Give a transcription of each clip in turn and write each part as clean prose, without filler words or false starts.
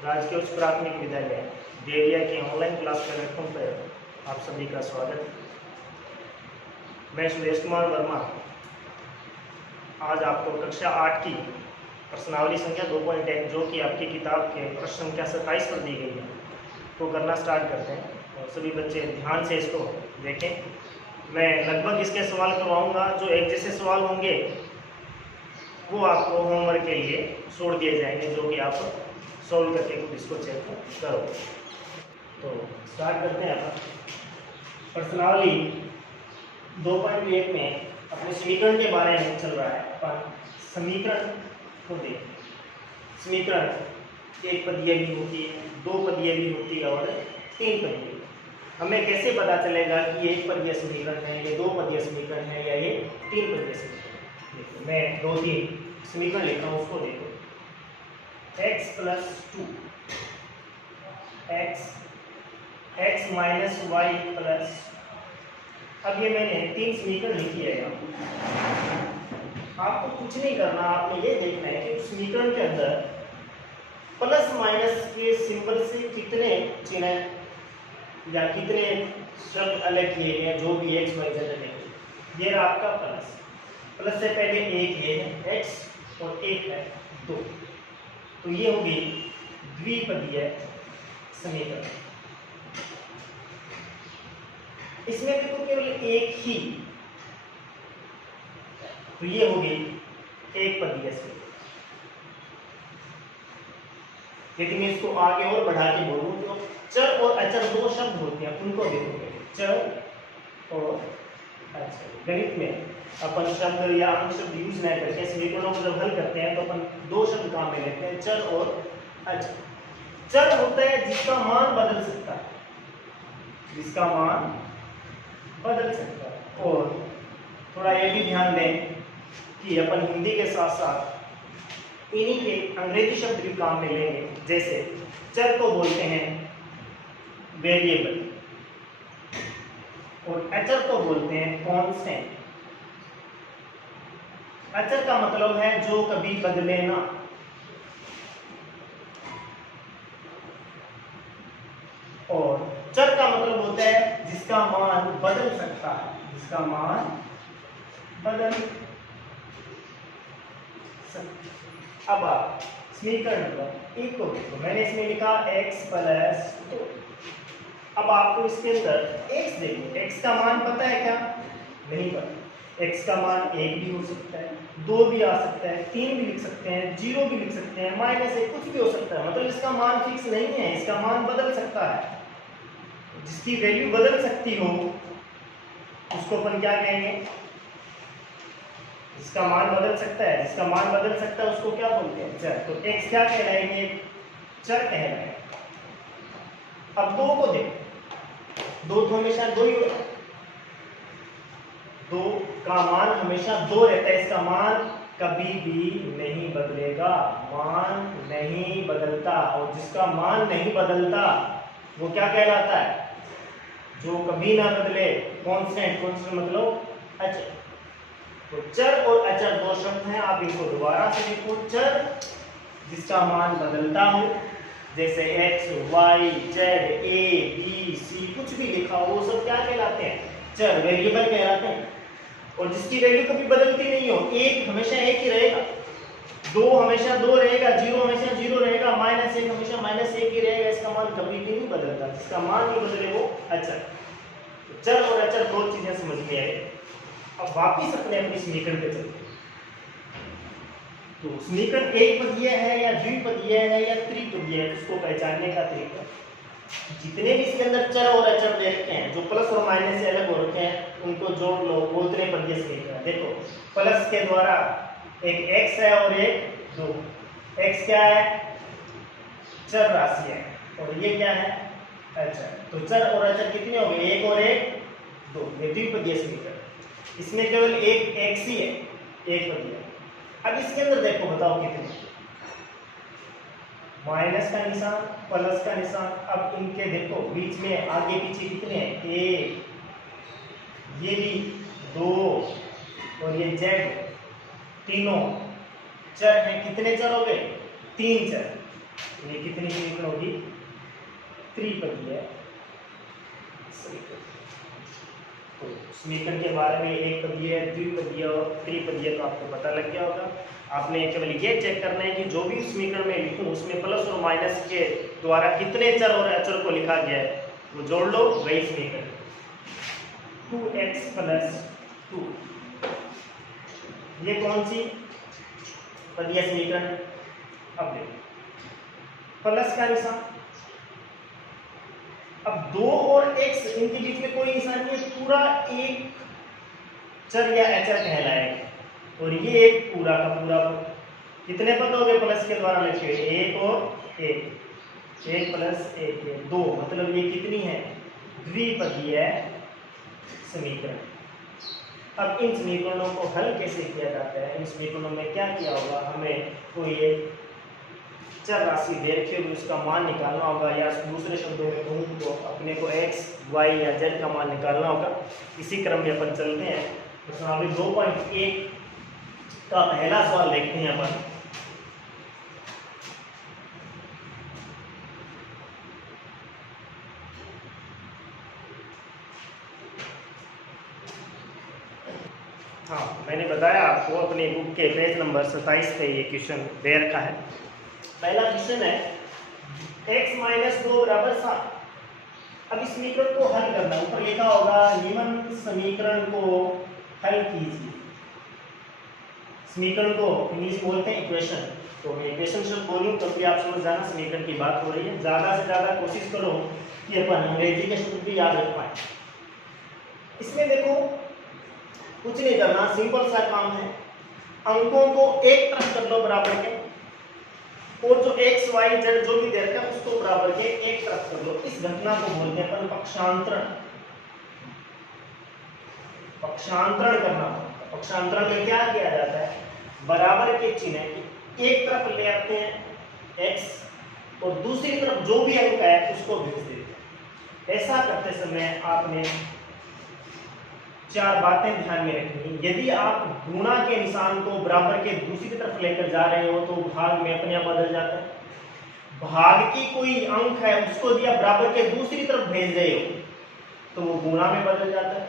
राजकीय उच्च प्राथमिक विद्यालय देवरिया के ऑनलाइन क्लास प्लेटफॉर्म पर आप सभी का स्वागत। मैं सुरेश कुमार वर्मा आज आपको कक्षा 8 की प्रश्नावली संख्या 2.1 जो कि आपकी किताब के प्रश्न संख्या 27 पर दी गई है तो करना स्टार्ट करते हैं। और सभी बच्चे ध्यान से इसको देखें। मैं लगभग इसके सवाल करवाऊंगा। जो एक जैसे सवाल होंगे वो आपको होमवर्क के लिए छोड़ दिए जाएंगे, जो कि आप सॉल्व करके खुद इसको चेक करो। तो स्टार्ट करते हैं। आप प्रश्नावली 2.1 में अपने समीकरण के बारे में चल रहा है। अपन समीकरण को देखें। समीकरण एक पदीय भी होती है, दो पदीय भी होती है और तीन पदीय। हमें कैसे पता चलेगा कि ये एक पदीय समीकरण है, ये दो पदीय समीकरण है या ये तीन पदीय समीकरण? देखो मैं 2-3 समीकरण लिख रहा हूँ, उसको देखो। x + 2 x minus y plus, अब ये मैंने 3 समीकरण लिखी है यहाँ। आपको कुछ नहीं करना, आपने ये देखना है कि समीकरण के अंदर प्लस माइनस के सिंबल से कितने चिन्ह या कितने शब्द अलग किए गए हैं, जो भी x y z है। ये रहा आपका प्लस से पहले एक ये है x और एक है 2, तो ये होगी द्विपदीय समीकरण। इसमें देखो केवल एक ही, तो ये होगी एक पदीय समीकरण। यदि मैं इसको आगे और बढ़ा के बोलूं तो चर और अचर दो शब्द होते हैं, उनको देखोगे चर और अचर। गणित में अपन शब्द या अंक शब्द यूज नहीं करके समीकरणों को जब हल करते हैं तो अपन दो शब्द काम में लेते हैं, चर और अचर। चर होता है जिसका मान बदल सकता है, जिसका मान बदल सकता है। और थोड़ा ये भी ध्यान दें कि अपन हिंदी के साथ साथ इन्हीं के अंग्रेजी शब्द भी काम में लेंगे। जैसे चर को बोलते हैं वेरिएबल और अचर को बोलते हैं कांस्टेंट। अचर का मतलब है जो कभी बदले ना, और चर का मतलब होता है जिसका मान बदल सकता है, जिसका मान बदल सकता। अब आप समीकरण नंबर 1 को देखो। मैंने इसमें लिखा x + 2। अब आपको इसके अंदर x देखो, x का मान पता है क्या? नहीं पता। x का मान 1 भी हो सकता है, 2 भी आ सकता है, 3 भी लिख सकते हैं, 0 भी लिख सकते हैं, -1 कुछ भी हो सकता है। मतलब इसका मान फिक्स नहीं है, इसका मान बदल सकता है। जिसकी वैल्यू बदल सकती हो उसको अपन क्या कहेंगे? जिसका मान बदल सकता है, जिसका मान बदल सकता है उसको क्या बोलते हैं? चर। तो x क्या कहलाएंगे? चर कहलाएंगे। अब 2 को देखो, 2 तो हमेशा 2 ही होता है, 2 का मान हमेशा 2 रहता है। इसका मान कभी भी नहीं बदलेगा, मान नहीं बदलता। और जिसका मान नहीं बदलता वो क्या कहलाता है? जो कभी ना बदले, कांस्टेंट। कांस्टेंट मतलब अचर। तो चर और अचर दो शब्द हैं, आप इनको दोबारा से देखो। चर जिसका मान बदलता हो, जैसे x, y, z, a, b, c कुछ भी लिखा हो, वो सब क्या कहलाते हैं? चर, वेरिएबल कहलाते हैं। और जिसकी वैल्यू कभी बदलती नहीं हो, एक हमेशा एक ही रहेगा, 2 हमेशा 2 रहेगा, 0 हमेशा 0 रहेगा, -1 हमेशा -1 ही रहेगा। इसका मान कभी भी नहीं बदलता, जिसका मान नहीं बदले वो अचर। तो चर और अचर दो चीजें समझ में आई। अब वापिस अपनी समीकरण पे चलते हैं। तो समीकरण एक पदीय है या द्विपदीय है या त्रिपदीय है, उसको पहचानने का तरीका, जितने भी इसके अंदर चर और अचर दे रखे हैं, जो प्लस और माइनस से अलग हो रखे हैं, उनको जोड़ लो, वो उतने पदीय समीकरण। देखो प्लस के द्वारा एक x है और एक 2। x क्या है? चर राशि है, और ये क्या है? अचर। तो चर और अचर कितने हो गए? 1 और 1 2। ये द्विपदीय समीकरण। इसमें केवल एक x ही है, एक पदीय। अब इसके अंदर देखो, बताओ कितने? माइनस का निशान, प्लस का निशान। अब इनके देखो बीच में आगे पीछे कितने हैं? 1, ये भी 2 और ये z, तीनों चर हैं। कितने चर हो गए? 3 चर। ये कितनी समीकरण होगी? त्रिपदीय समीकरण। तो समीकरण के बारे में एक पदीय, द्विपदीय और त्रिपदीय तो आपको पता लग गया होगा। आपने केवल ये चेक करना है कि जो भी समीकरण में लिखूं उसमें प्लस और माइनस के द्वारा कितने चर और अचर को लिखा गया है वो जोड़ लो, वही समीकरण। 2x + 2 ये कौन सी पदीय समीकरण? अब देखो प्लस का निशान, अब 2 और x इनके बीच में कोई निशान नहीं है, पूरा एक चर या अचर कहलाएगा। और ये एक पूरा का पूरा कितने पद हो गए प्लस के द्वारा लिखे हुए? 1 और 1, 1 + 1 है 2, मतलब ये कितनी है? द्विपदीय समीकरण। अब इन समीकरणों को हल कैसे किया जाता है? इन समीकरणों में क्या किया होगा? हमें कोई एक चर राशि दे रखी होगी, उसका मान निकालना होगा, या दूसरे शब्दों में कहूँ तो अपने को x, y या z का मान निकालना होगा। इसी क्रम में अपन चलते हैं। तो अभी 2.1 का पहला सवाल देखते हैं अपन। हाँ, मैंने बताया आपको अपने बुक के पेज नंबर 27 पे ये क्वेश्चन दे रखा है। पहला क्वेश्चन है x - 2 = 7। अब इस समीकरण को हल करना, ऊपर लिखा होगा निम्न समीकरण को हल कीजिए। समीकरण को इंग्लिश में बोलते हैं इक्वेशन। तो मैं इक्वेशन शब्द बोलूँ तो भी आप समझ जाना समीकरण की बात हो रही है। ज़्यादा से ज़्यादा कोशिश करो कि अपन अंग्रेजी के शब्द भी याद रख पाए। इसमें देखो कुछ नहीं करना, सिंपल सा काम है। अंकों को एक तरफ कर लो बराबर के, और जो x, y, z जो भी दे रखा है उसको बराबर के एक तरफ कर लो। इस घटना को बोलते हैं अपन पक्षांतरण। पक्षांतरण करना। पक्षांतरण में क्या किया जाता है? बराबर के चिन्ह एक तरफ ले आते हैं x, और दूसरी तरफ जो भी अंक है उसको भेज देते हैं। ऐसा करते समय आपने 4 बातें ध्यान में रखनी। यदि आप गुणा के निशान को बराबर के दूसरी तरफ लेकर जा रहे हो तो भाग में अपने आप बदल जाता है। भाग की कोई अंक है उसको यदि आप बराबर के दूसरी तरफ भेज रहे हो तो वो गुणा में बदल जाता है।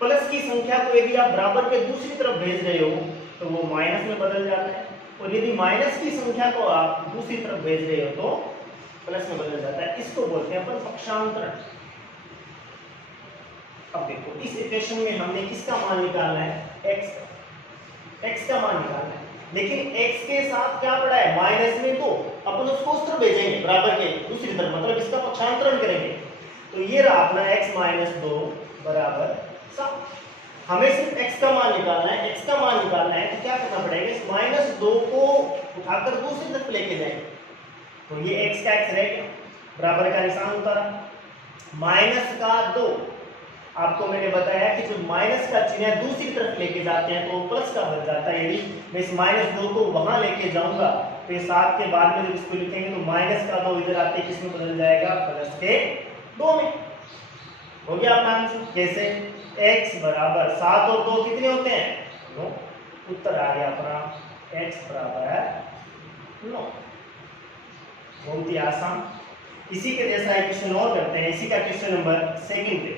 प्लस की संख्या को यदि आप बराबर के दूसरी तरफ भेज रहे हो तो वो माइनस में बदल जाता है, और यदि माइनस की संख्या को आप दूसरी तरफ भेज रहे हो तो प्लस में बदल जाता है। इसको बोलते हैं अपन पक्षांतरण। अब देखो इस इक्वेशन में हमने किसका मान निकालना है? x का मान निकालना है, लेकिन x के साथ क्या पड़ा है? माइनस में, तो अपन उसको उस तरफ भेजेंगे बराबर के दूसरी तरफ, मतलब इसका पक्षांतरण करेंगे। तो ये रहा अपना x - 2 = 7। हमें सिर्फ x का मान निकालना है। x का मान निकालना है तो क्या करना पड़ेगा? इस -2 को उठाकर दूसरी तरफ लेके जाएंगे। तो ये x का x रहेगा, बराबर का निशान उतारा, -2। आपको मैंने बताया कि जो माइनस का चिन्ह दूसरी तरफ लेके जाते हैं तो प्लस का बन जाता है। यदि मैं इस -2 को वहां लेके जाऊंगा तो ये 7 के बाद में जब इसको लिखेंगे तो -2 इधर आते किसमें बदल जाएगा? +2 में। हो गया अपना आंसर। कैसे? x = 7 और 2 कितने होते हैं? 9। उत्तर आ गया अपना x = 9। बहुत ही आसान। इसी के जैसा एक क्वेश्चन और करते हैं। इसी का क्वेश्चन नंबर 2 पे।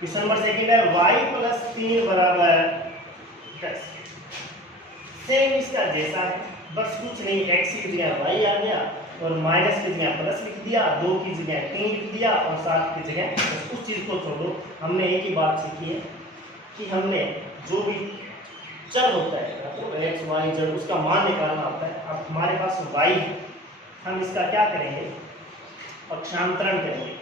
क्वेश्चन नंबर 2 है y + 3 = 10। सेम इसका जैसा है, बस कुछ नहीं, x की जगह y आ गया और माइनस की जगह प्लस लिख दिया, 2 की जगह 3 लिख दिया और 7 की जगह बस। उस चीज को छोड़ो, हमने एक ही बात सीखी है कि हमने जो भी चर होता है तो x, y, z उसका मान निकालना होता है। अब हमारे पास y है, हम इसका क्या करेंगे? पक्षांतरण करेंगे।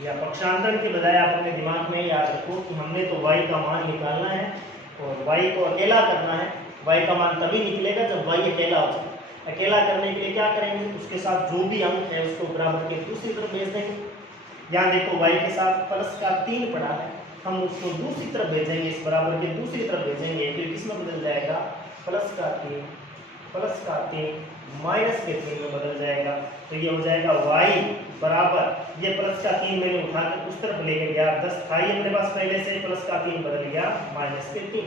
या पक्षांतरण के बजाय आप अपने दिमाग में याद रखो कि हमने तो y का मान निकालना है और y को अकेला करना है। y का मान तभी निकलेगा जब y अकेला हो जाए। अकेला करने के लिए क्या करेंगे? उसके साथ जो भी अंक है उसको बराबर के दूसरी तरफ भेज देंगे। यहाँ देखो y के साथ प्लस का 3 पड़ा है, हम उसको दूसरी तरफ भेजेंगे, इस बराबर के दूसरी तरफ भेजेंगे तो किसमें बदल जाएगा? प्लस का 3 माइनस के 3 में बदल जाएगा। तो ये हो जाएगा y बराबर, ये प्लस का 3 मैंने उठाकर उस तरफ लेके गया, 10 था ही अपने पास पहले से, प्लस का 3 बदल गया -3।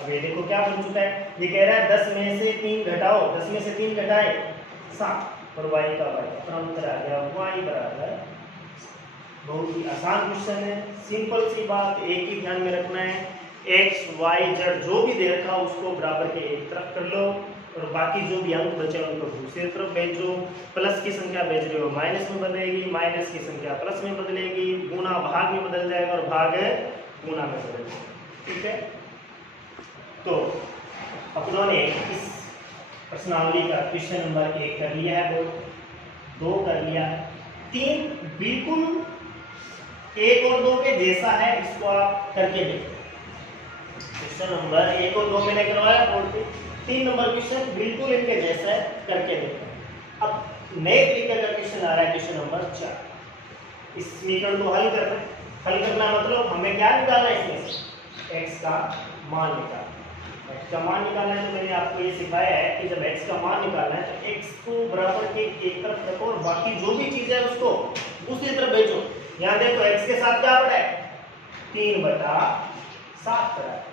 अब ये देखो क्या बन चुका है, ये कह रहा है 10 में से 3 घटाओ, 10 में से 3 घटाए 7 और y का y, अपना उत्तर आ गया y बराबर। बहुत ही आसान क्वेश्चन है, सिंपल सी बात, एक ही ध्यान में रखना है, x y z जो भी दे रखा उसको बराबर के एक तरफ कर लो और बाकी जो भी अंक बचे उनको दूसरी तरफ भेजो। प्लस की संख्या भेज रहे हो माइनस में बदलेगी, माइनस की संख्या प्लस में बदलेगी, गुना भाग में बदल जाएगा और भाग गुना में बदल जाएगा। ठीक है, तो अपनों ने इस प्रश्नावली का क्वेश्चन नंबर 1 कर लिया है, 2 कर लिया, 3 बिल्कुल 1 और 2 के जैसा है, इसको आप करके देखो। क्वेश्चन नंबर 1 और 2 मैंने करवाया, और 3 नंबर क्वेश्चन बिल्कुल इनके जैसा है, करके देखो। अब नए तरीके का क्वेश्चन आ रहा है, क्वेश्चन नंबर 4। इस समीकरण को हल करना, हल करना मतलब हमें क्या निकालना है, इसमें से x का मान निकालना। x का मान निकालना है तो मैंने आपको ये सिखाया है कि जब x का मान निकालना है तो x को बराबर के एक तरफ रखो और बाकी जो भी चीज है उसको दूसरी तरफ भेजो। यहाँ देखो x के साथ क्या पड़ा है, 3/7 पड़ा है।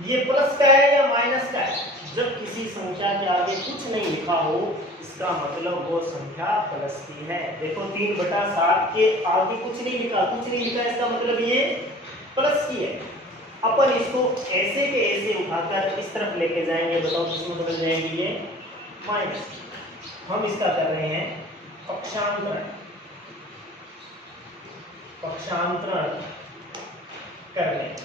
ये प्लस का है या माइनस का है? जब किसी संख्या के आगे कुछ नहीं लिखा हो इसका मतलब वो संख्या प्लस की है। देखो 3/7 के आगे कुछ नहीं लिखा, कुछ नहीं लिखा, इसका मतलब ये प्लस की है। अपन इसको ऐसे के ऐसे उठाकर इस तरफ लेके जाएंगे, बताओ किसमें बदल जाएंगे, ये माइनस। हम इसका कर रहे हैं पक्षांतरण, पक्षांतरण कर रहे हैं।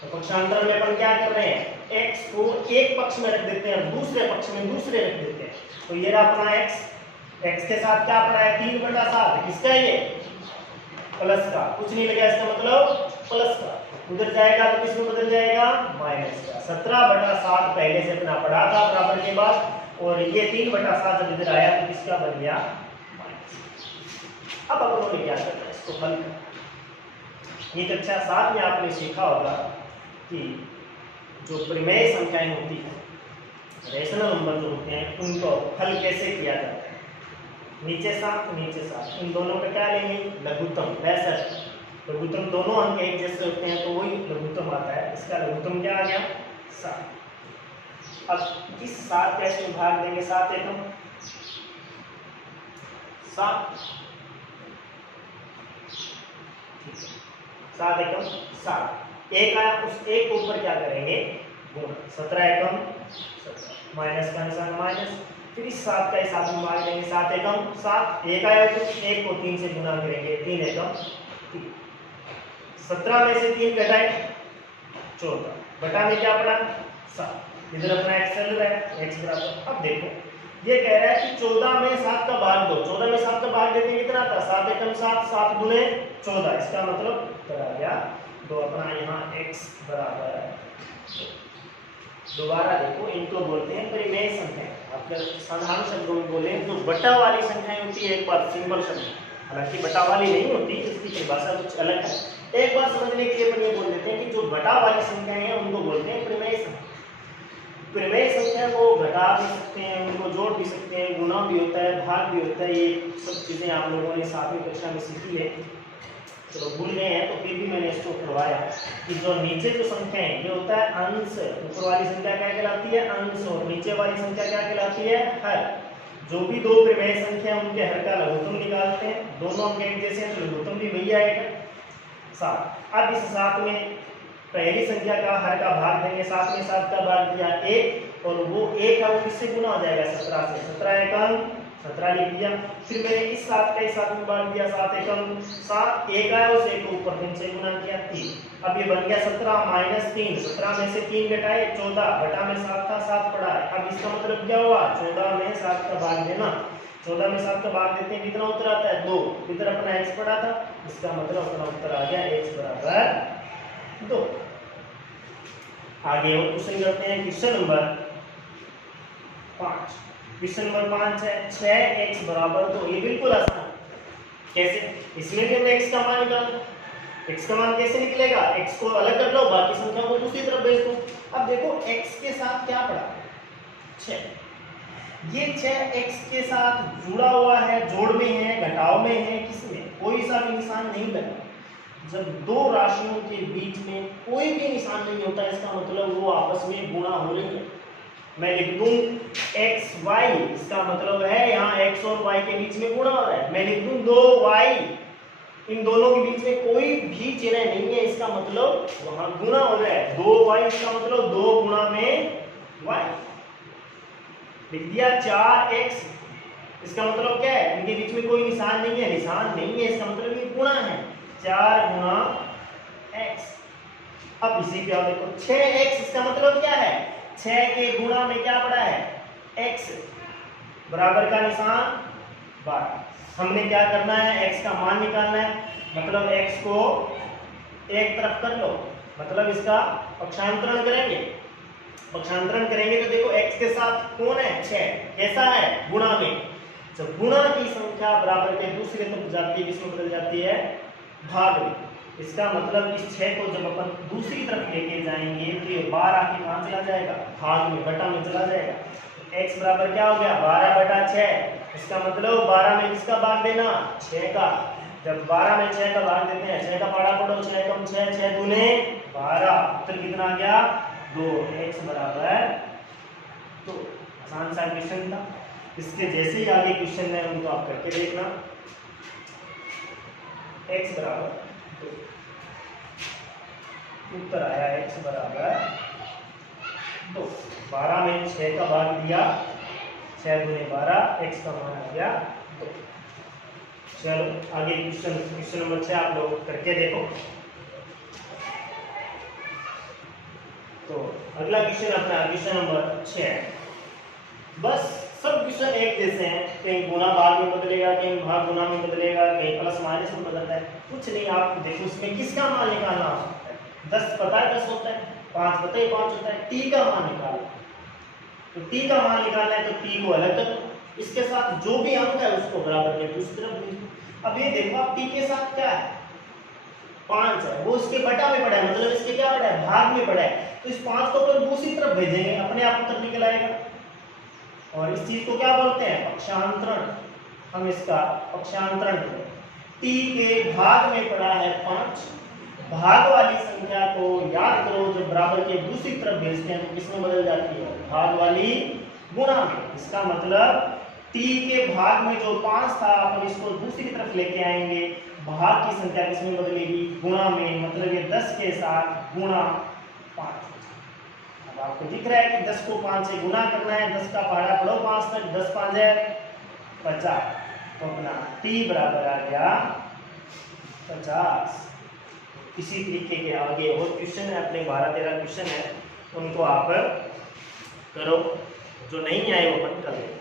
तो पक्षांतरण में अपन क्या कर रहे हैं, x को एक पक्ष में रख देते हैं, दूसरे पक्ष में दूसरे रख देते हैं। तो ये रहा अपना x के साथ क्या पड़ा है, 3/7, किसका ये, प्लस का, कुछ नहीं लगा इसका मतलब प्लस का। उधर जाएगा तो किसमें बदल जाएगा, माइनस का। 17/7 पहले से अपना पढ़ा था बराबर के बाद, और ये 3/7 जब इधर आया तो किसका बन गया, माइनस। अब अपन ने क्या करना है, इसको हल करना। ये कक्षा 7 में आपने सीखा होगा कि जो परिमेय संख्याएं होती हैं, रेशनल नंबर जो होते हैं, उनको हल कैसे किया जाता है। नीचे 7 नीचे 7, इन दोनों का क्या लेंगे, लघुत्तम। वैसे लघुत्तम दोनों अंक एक जैसे होते हैं तो वही लघुत्तम आता है, इसका लघुत्तम क्या आ गया, 7। अब इस 7 कैसे भाग देंगे, 7 एकम 7, 7 एकम 7, एक आया, उस एक के ऊपर क्या करेंगे, गुणा। 17 एकम 17, माइनस का निशान माइनस, फिर इस 7 का इस 7 में भाग देंगे, 7 एकम 7, एक आया तो एक को 3 से गुणा करेंगे, 3 एकम 3। 17 में से 3 घटाए 14, बटा में क्या पड़ा 7। इधर अपना x चल रहा है, x बराबर, अब देखो ये कह रहा है कि 14 में 7 का भाग दो। 14 में 7 का भाग देते कितना था, 7 एकम 7, 7 गुने 14, इसका मतलब आ गया 2। अपना यहाँ x बराबर है। दोबारा देखो, इनको बोलते हैं परिमेय संख्या। आपके साधारण शब्दों में बोले जो बटा वाली संख्याएं होती है, एक बार सिंपल शब्द, हालांकि बटा वाली नहीं होती, इसकी परिभाषा कुछ अलग है। एक बार समझने के लिए अपन ये बोल देते हैं कि जो बटा वाली संख्याएं हैं उनको बोलते हैं परिमेय संख्या। परिमेय संख्या को घटा भी सकते हैं, उनको जोड़ भी सकते हैं, गुणा भी होता है, भाग भी होता है। ये सब चीजें आप लोगों ने 7वीं कक्षा में सीखी है, चलो भूल गए हैं तो फिर भी मैंने इसको करवाया कि जो नीचे जो संख्या है ये होता है अंश। ऊपर वाली संख्या क्या कहलाती है, अंश, और नीचे वाली संख्या क्या कहलाती है, हर। जो भी दो परिमेय संख्या उनके हर का लघुत्तम निकालते हैं, दोनों अंक एक जैसे हैं तो लघुत्तम भी वही आएगा 7। अब इस 7 में पहली संख्या का हर का भाग देंगे, 7 में 7 का भाग दिया 1, और वो 1 है वो किससे गुना हो जाएगा, 17 से। 17 एकम 17 लिख दिया। फिर मैंने इस 7 का इस 7 में भाग दिया, 7 एकम 7, 1 आया उस 1 को ऊपर 3 से गुना किया 3। अब ये बन गया 17 माइनस 3, 17 में से 3 घटाए 14, बटा में 7 था 7 पड़ा है। अब इसका मतलब क्या हुआ, 14 में 7 का भाग देना, 14 में 7 का भाग देते हैं, कितना उत्तर आता है 2। इधर अपना x पड़ा था, इसका मतलब अपना उत्तर आ गया x बराबर 2। आगे और क्वेश्चन करते हैं, क्वेश्चन नंबर 5। क्वेश्चन नंबर 5 है 6x बराबर 2। ये बिल्कुल आसान है। कैसे, इसमें भी हमें x का मान निकालना। x का मान कैसे निकलेगा, x को अलग कर लो, बाकी संख्या को दूसरी तरफ भेज दो। अब देखो x के साथ क्या पड़ा, 6। ये 6 x के साथ जुड़ा हुआ है, जोड़ में है, घटाव में है, किसमें, कोई सा भी निशान नहीं लगा। जब दो राशियों के बीच में कोई भी निशान नहीं होता, इसका मतलब वो आपस में गुणा हो रही है। मैं लिख दूं एक्स वाई, इसका मतलब है यहाँ एक्स और वाई के बीच में गुणा हो रहा है। मैं लिख दूं 2y, इन दोनों के बीच में कोई भी चिन्ह नहीं है, इसका मतलब वहां गुणा हो रहा है। 2y, इसका मतलब 2 गुणा में y। लिख दिया 4x, इसका मतलब क्या है, इनके बीच में कोई निशान नहीं है, निशान नहीं है, इसका मतलब ये गुणा है। 4 गुणा x। अब इसी पे आओ, देखो 6x, इसका मतलब क्या है, 6 के गुणा में क्या पड़ा है, x, बराबर का निशान 12। हमने क्या करना है, x का मान निकालना है, मतलब x को एक तरफ कर लो, मतलब इसका पक्षांतरण करेंगे। पक्षांतरण करेंगे तो देखो x के साथ कौन है, 6, कैसा है, गुणा में। जब गुणा की संख्या बराबर के दूसरे तरफ जाती है, किसमें बदल जाती है, भाग में। इसका मतलब इस 6 को जब अपन दूसरी तरफ लेके जाएंगे तो ये 12 के कहां चला जाएगा, भाग में, बटा में चला जाएगा। x बराबर क्या हो गया, 12/6। इसका मतलब 12 में किसका भाग देना, 6 का। जब 12 में 6 का भाग देते हैं, 6 का पढ़ा पढ़ो, 6 कम 6, 6 दूने 12, उत्तर कितना आ गया, 2। x बराबर 2। आसान सा क्वेश्चन था। इसके जैसे ही आगे क्वेश्चन है उनको आप करके देखना। x बराबर 2, उत्तर आया x बराबर 2। 12 में 6 का भाग दिया, 6 दूने 12, x का मान आ गया 2। चलो आगे क्वेश्चन नंबर 6 आप लोग करके देखो। तो अगला क्वेश्चन अपना क्वेश्चन नंबर 6 है। बस सब क्वेश्चन एक जैसे हैं, कहीं गुणा भाग में बदलेगा, कहीं भाग गुणा में बदलेगा, कहीं प्लस माइनस में बदलता है, कुछ नहीं। आप देखो इसमें किसका मान निकालना होता है, 10 पता है 10 होता है, 5 पता है 5 होता है, t का मान निकालना। तो t का मान निकालना है तो t को अलग कर, इसके साथ जो भी अंक है उसको बराबर के दूसरी तरफ भेज दो। अब ये देखो आप t के साथ क्या है, 5 है, वो इसके बटा में पड़ा है, मतलब इसके क्या पड़ा है, भाग में पड़ा है। तो इस 5 को अपन दूसरी तरफ भेजेंगे, अपने आप उत्तर निकल आएगा। और इस चीज को क्या बोलते हैं, पक्षांतरण। हम इसका पक्षांतरण करें। t के भाग में पड़ा है 5, भाग वाली संख्या को याद करो, जब बराबर के दूसरी तरफ भेजते हैं तो किसमें बदल जाती है, भाग वाली गुणा में। इसका मतलब t के भाग में जो 5 था, अपन इसको दूसरी तरफ लेके आएंगे, भाग की संख्या किसमें बदलेगी, गुणा में, मतलब ये 10 के साथ गुणा 5। अब आपको दिख रहा है कि 10 को 5 से गुणा करना है, 10 का पहाड़ा पढ़ो 5 तक, 10 5 है 50, तो अपना t बराबर आ गया 50। इसी तरीके के आगे और क्वेश्चन है, अपने 12-13 क्वेश्चन है, उनको आप करो, जो नहीं आए वो अपन कर लेंगे।